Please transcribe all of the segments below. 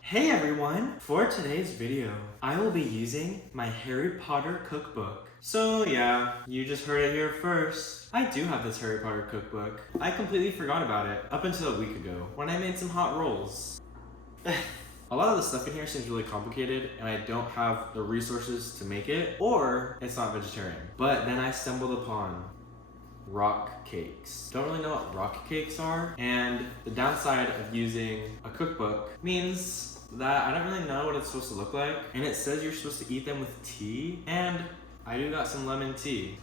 Hey everyone! For today's video, I will be using my Harry Potter cookbook. So yeah, you just heard it here first. I do have this Harry Potter cookbook. I completely forgot about it up until a week ago when I made some hot rolls. A lot of the stuff in here seems really complicated and I don't have the resources to make it, or it's not vegetarian. But then I stumbled upon rock cakes. Don't really know what rock cakes are, and the downside of using a cookbook means that I don't really know what it's supposed to look like, and it says you're supposed to eat them with tea, and I do got some lemon tea.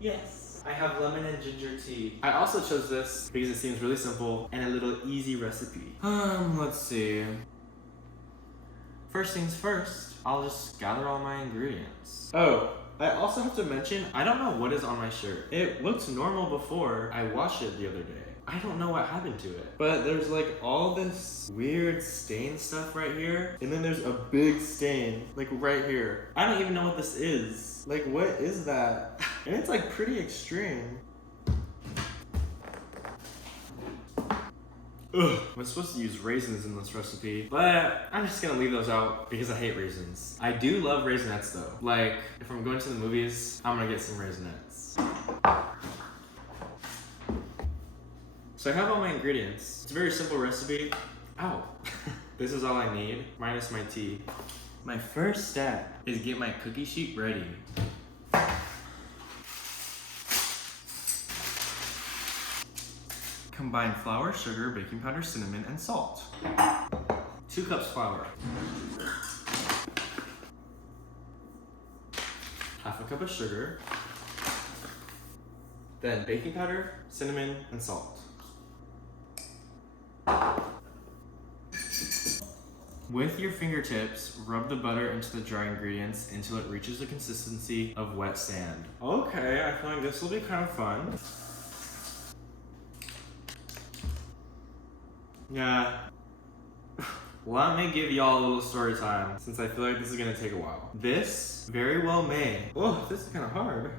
Yes, I have lemon and ginger tea. I also chose this because it seems really simple and a little easy recipe. Let's see. First things first, I'll just gather all my ingredients. Oh, I also have to mention, I don't know what is on my shirt. It looked normal before I washed it the other day. I don't know what happened to it. But there's like all this weird stain stuff right here. And then there's a big stain, like right here. I don't even know what this is. Like, what is that? And it's like pretty extreme. Ugh. I'm supposed to use raisins in this recipe, but I'm just gonna leave those out because I hate raisins. I do love Raisinets though. Like, if I'm going to the movies, I'm gonna get some Raisinets. So I have all my ingredients. It's a very simple recipe. Ow. This is all I need, minus my tea. My first step is get my cookie sheet ready. Combine flour, sugar, baking powder, cinnamon, and salt. 2 cups flour. Half a cup of sugar. Then baking powder, cinnamon, and salt. With your fingertips, rub the butter into the dry ingredients until it reaches the consistency of wet sand. Okay, I feel like this will be kind of fun. Yeah. Let me give y'all a little story time, since I feel like this is gonna take a while. This very well may. Oh, this is kind of hard.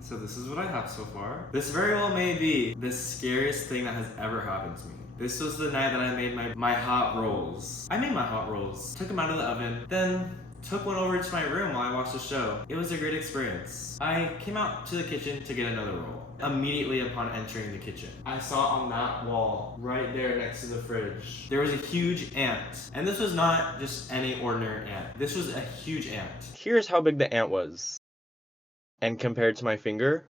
So this is what I have so far. This very well may be the scariest thing that has ever happened to me. This was the night that I made my hot rolls. I made my hot rolls, took them out of the oven, then took one over to my room while I watched the show. It was a great experience. I came out to the kitchen to get another roll. Immediately upon entering the kitchen, I saw on that wall, right there next to the fridge, there was a huge ant. And this was not just any ordinary ant. This was a huge ant. Here's how big the ant was. And compared to my finger,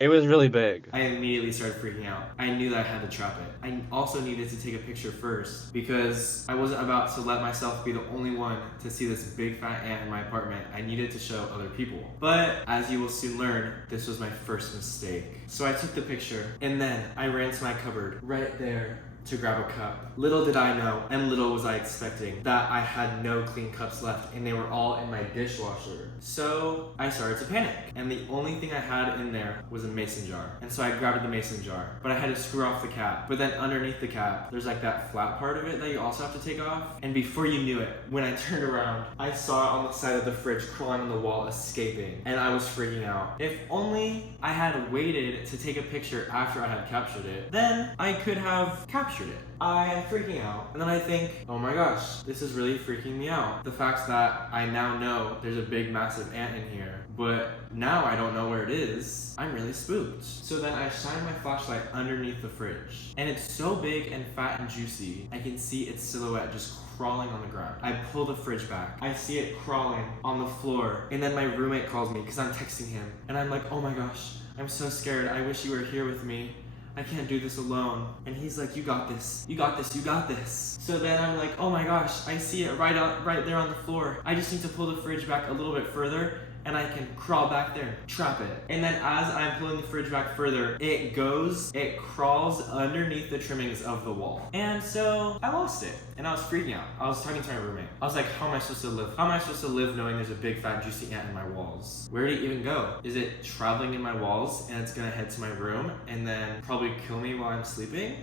it was really big. I immediately started freaking out. I knew that I had to trap it. I also needed to take a picture first because I wasn't about to let myself be the only one to see this big fat ant in my apartment. I needed to show other people. But as you will soon learn, this was my first mistake. So I took the picture and then I ran to my cupboard right there to grab a cup. Little did I know, and little was I expecting, that I had no clean cups left and they were all in my dishwasher. So I started to panic, and the only thing I had in there was a mason jar. And so I grabbed the mason jar, but I had to screw off the cap. But then underneath the cap, there's like that flat part of it that you also have to take off. And before you knew it, when I turned around, I saw it on the side of the fridge crawling on the wall, escaping. And I was freaking out. If only I had waited to take a picture after I had captured it, then I could have captured it. I am freaking out, and then I think, oh my gosh, this is really freaking me out. The fact that I now know there's a big massive ant in here, but now I don't know where it is, I'm really spooked. So then I shine my flashlight underneath the fridge, and it's so big and fat and juicy, I can see its silhouette just crawling on the ground. I pull the fridge back. I see it crawling on the floor, and then my roommate calls me because I'm texting him, and I'm like, oh my gosh, I'm so scared. I wish you were here with me. I can't do this alone. And he's like, you got this, you got this, you got this. So then I'm like, oh my gosh, I see it right there on the floor. I just need to pull the fridge back a little bit further and I can crawl back there and trap it. And then as I'm pulling the fridge back further, it crawls underneath the trimmings of the wall. And so I lost it and I was freaking out. I was talking to my roommate. I was like, how am I supposed to live? How am I supposed to live knowing there's a big fat juicy ant in my walls? Where did it even go? Is it traveling in my walls and it's gonna head to my room and then probably kill me while I'm sleeping?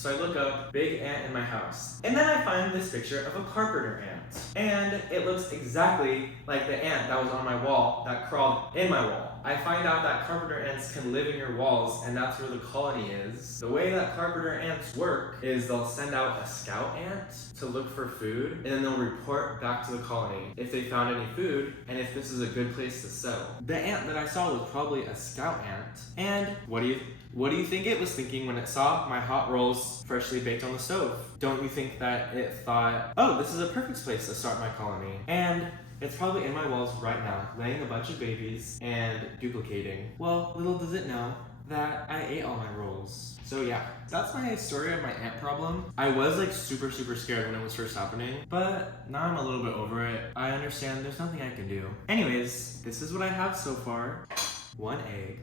So I look up, big ant in my house. And then I find this picture of a carpenter ant. And it looks exactly like the ant that was on my wall, that crawled in my wall. I find out that carpenter ants can live in your walls, and that's where the colony is. The way that carpenter ants work is they'll send out a scout ant to look for food, and then they'll report back to the colony if they found any food, and if this is a good place to settle. The ant that I saw was probably a scout ant, and what do you think it was thinking when it saw my hot rolls freshly baked on the stove? Don't you think that it thought, oh, this is a perfect place to start my colony? And it's probably in my walls right now, laying a bunch of babies and duplicating. Well, little does it know that I ate all my rolls. So yeah, that's my story of my ant problem. I was like super scared when it was first happening, but now I'm a little bit over it. I understand there's nothing I can do. Anyways, this is what I have so far. 1 egg.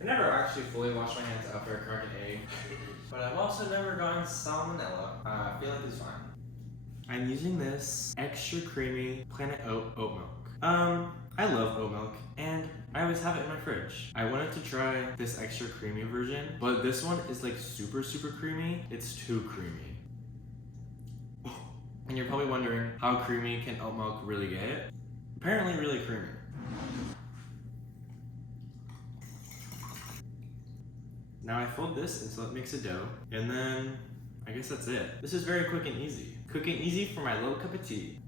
I never actually fully washed my hands after I crack an egg, but I've also never gotten salmonella. I feel like it's fine. I'm using this extra creamy Planet Oat milk. I love oat milk, and I always have it in my fridge. I wanted to try this extra creamy version, but this one is like super creamy. It's too creamy. And you're probably wondering, how creamy can oat milk really get? Apparently really creamy. Now I fold this until it makes a dough, and then I guess that's it. This is very quick and easy. Quick and easy for my little cup of tea.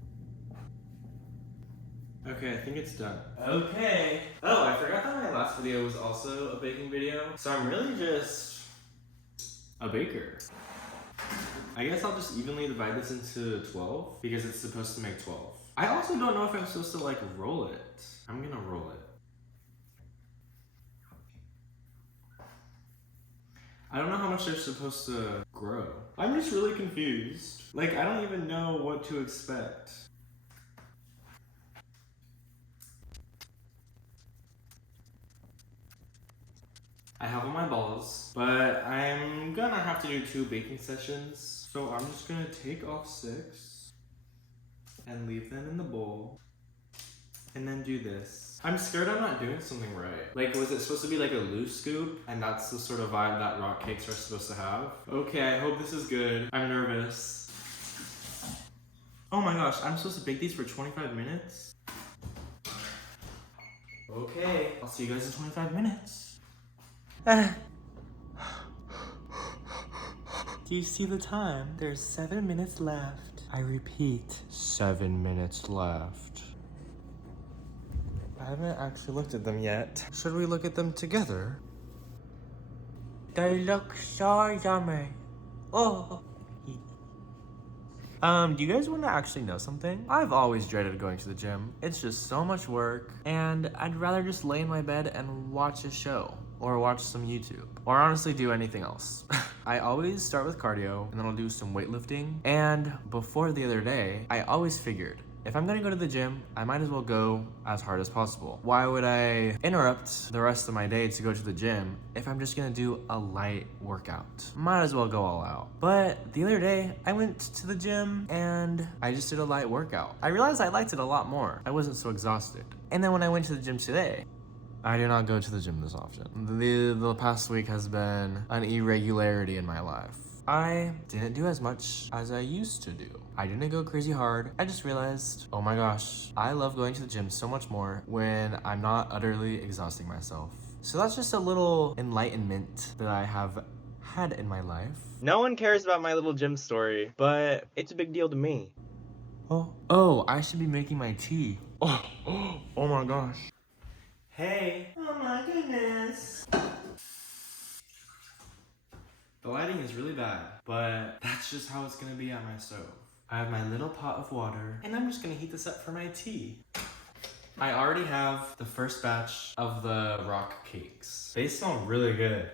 Okay, I think it's done. Okay. Oh, I forgot that my last video was also a baking video, so I'm really just a baker. I guess I'll just evenly divide this into 12 because it's supposed to make 12. I also don't know if I'm supposed to like roll it. I'm gonna roll it. I don't know how much they're supposed to grow. I'm just really confused. Like, I don't even know what to expect. I have all my balls, but I'm gonna have to do 2 baking sessions. So I'm just gonna take off 6 and leave them in the bowl. And then do this. I'm scared I'm not doing something right. Like, was it supposed to be like a loose scoop? And that's the sort of vibe that rock cakes are supposed to have? Okay, I hope this is good. I'm nervous. Oh my gosh, I'm supposed to bake these for 25 minutes? Okay, I'll see you guys in 25 minutes. Do you see the time? There's 7 minutes left. I repeat, 7 minutes left. I haven't actually looked at them yet. Should we look at them together? They look so yummy. Oh. Do you guys want to actually know something? I've always dreaded going to the gym. It's just so much work, and I'd rather just lay in my bed and watch a show, or watch some YouTube, or honestly do anything else. I always start with cardio, and then I'll do some weightlifting, and before the other day, I always figured, if I'm gonna go to the gym, I might as well go as hard as possible. Why would I interrupt the rest of my day to go to the gym if I'm just gonna do a light workout? Might as well go all out. But the other day, I went to the gym and I just did a light workout. I realized I liked it a lot more. I wasn't so exhausted. And then when I went to the gym today, I do not go to the gym this often. The past week has been an irregularity in my life. I didn't do as much as I used to do. I didn't go crazy hard. I just realized, oh my gosh, I love going to the gym so much more when I'm not utterly exhausting myself. So that's just a little enlightenment that I have had in my life. No one cares about my little gym story, but it's a big deal to me. Oh, I should be making my tea. Oh my gosh. Hey. Oh my goodness. The lighting is really bad, but that's just how it's gonna be at my stove. I have my little pot of water, and I'm just gonna heat this up for my tea. I already have the first batch of the rock cakes. They smell really good.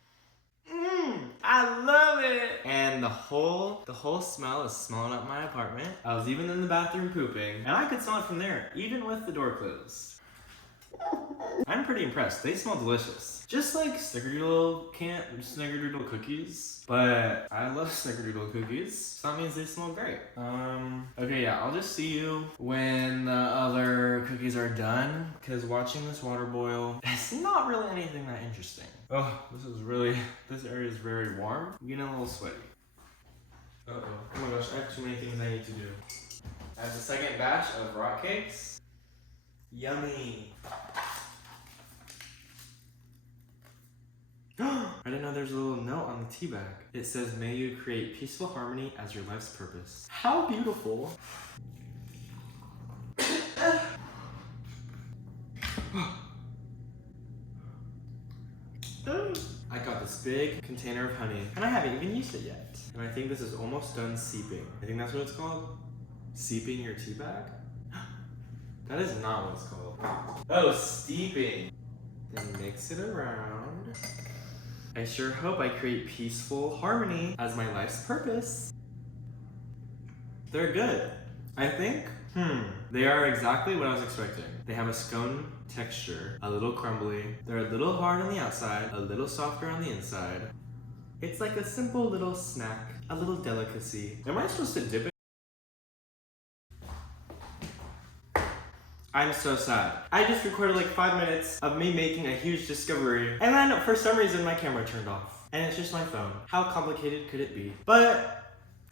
I love it! And the whole smell is smelling up my apartment. I was even in the bathroom pooping, and I could smell it from there, even with the door closed. I'm pretty impressed. They smell delicious. Just like snickerdoodle cookies, but I love snickerdoodle cookies, so that means they smell great. Okay, yeah, I'll just see you when the other cookies are done, because watching this water boil is not really anything that interesting. Oh, this area is very warm. I'm getting a little sweaty. Uh-oh. Oh my gosh, I have too many things I need to do. I have the second batch of rock cakes. Yummy. I didn't know there's a little note on the tea bag. It says, may you create peaceful harmony as your life's purpose. How beautiful. I got this big container of honey, and I haven't even used it yet. And I think this is almost done seeping. I think that's what it's called? Seeping your tea bag? That is not what it's called. Oh, steeping. Then mix it around. I sure hope I create peaceful harmony as my life's purpose. They're good. I think, they are exactly what I was expecting. They have a scone texture, a little crumbly. They're a little hard on the outside, a little softer on the inside. It's like a simple little snack, a little delicacy. Am I supposed to dip it? I'm so sad. I just recorded like 5 minutes of me making a huge discovery, and then for some reason my camera turned off. And it's just my phone. How complicated could it be? But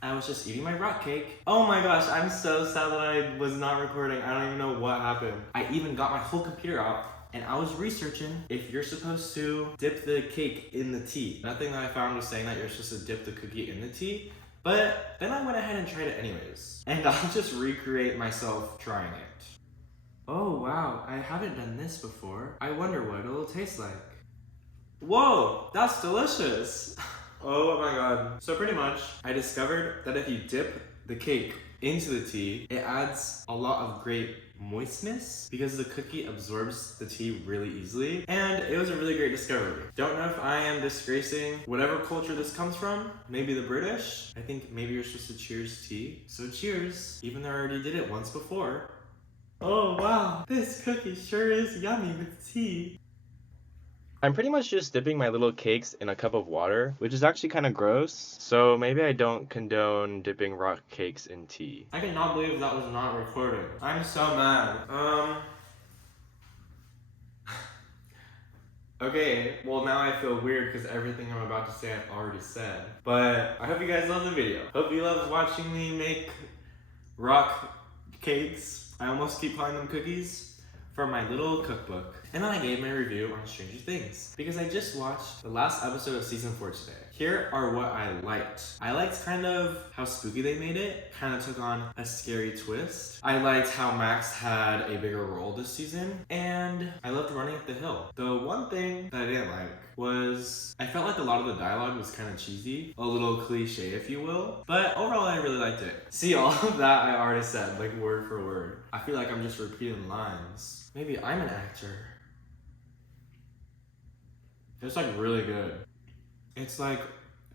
I was just eating my rock cake. Oh my gosh, I'm so sad that I was not recording. I don't even know what happened. I even got my whole computer out and I was researching if you're supposed to dip the cake in the tea. Nothing that I found was saying that you're supposed to dip the cookie in the tea, but then I went ahead and tried it anyways. And I'll just recreate myself trying it. Oh wow, I haven't done this before. I wonder what it'll taste like. Whoa, that's delicious. Oh my god. So pretty much, I discovered that if you dip the cake into the tea, it adds a lot of great moistness because the cookie absorbs the tea really easily. And it was a really great discovery. Don't know if I am disgracing whatever culture this comes from. Maybe the British. I think maybe you're supposed to cheers tea. So cheers, even though I already did it once before. Oh wow, this cookie sure is yummy with tea. I'm pretty much just dipping my little cakes in a cup of water, which is actually kind of gross. So maybe I don't condone dipping rock cakes in tea. I cannot believe that was not recorded. I'm so mad. Okay, well now I feel weird because everything I'm about to say I've already said. But I hope you guys love the video. Hope you love watching me make rock cakes. I almost keep calling them cookies. From my little cookbook. And then I gave my review on Stranger Things because I just watched the last episode of season 4 today. Here are what I liked. I liked kind of how spooky they made it, kind of took on a scary twist. I liked how Max had a bigger role this season, and I loved running up the hill. The one thing that I didn't like was I felt like a lot of the dialogue was kind of cheesy, a little cliche if you will, but overall I really liked it. See, all of that I already said, like word for word. I feel like I'm just repeating lines. Maybe I'm an actor. It's like really good. It's like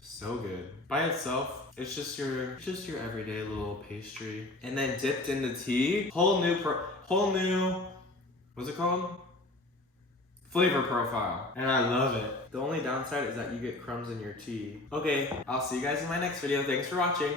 so good. By itself, it's just your everyday little pastry. And then dipped in the tea, whole new, what's it called? Flavor profile. And I love it. The only downside is that you get crumbs in your tea. Okay, I'll see you guys in my next video. Thanks for watching.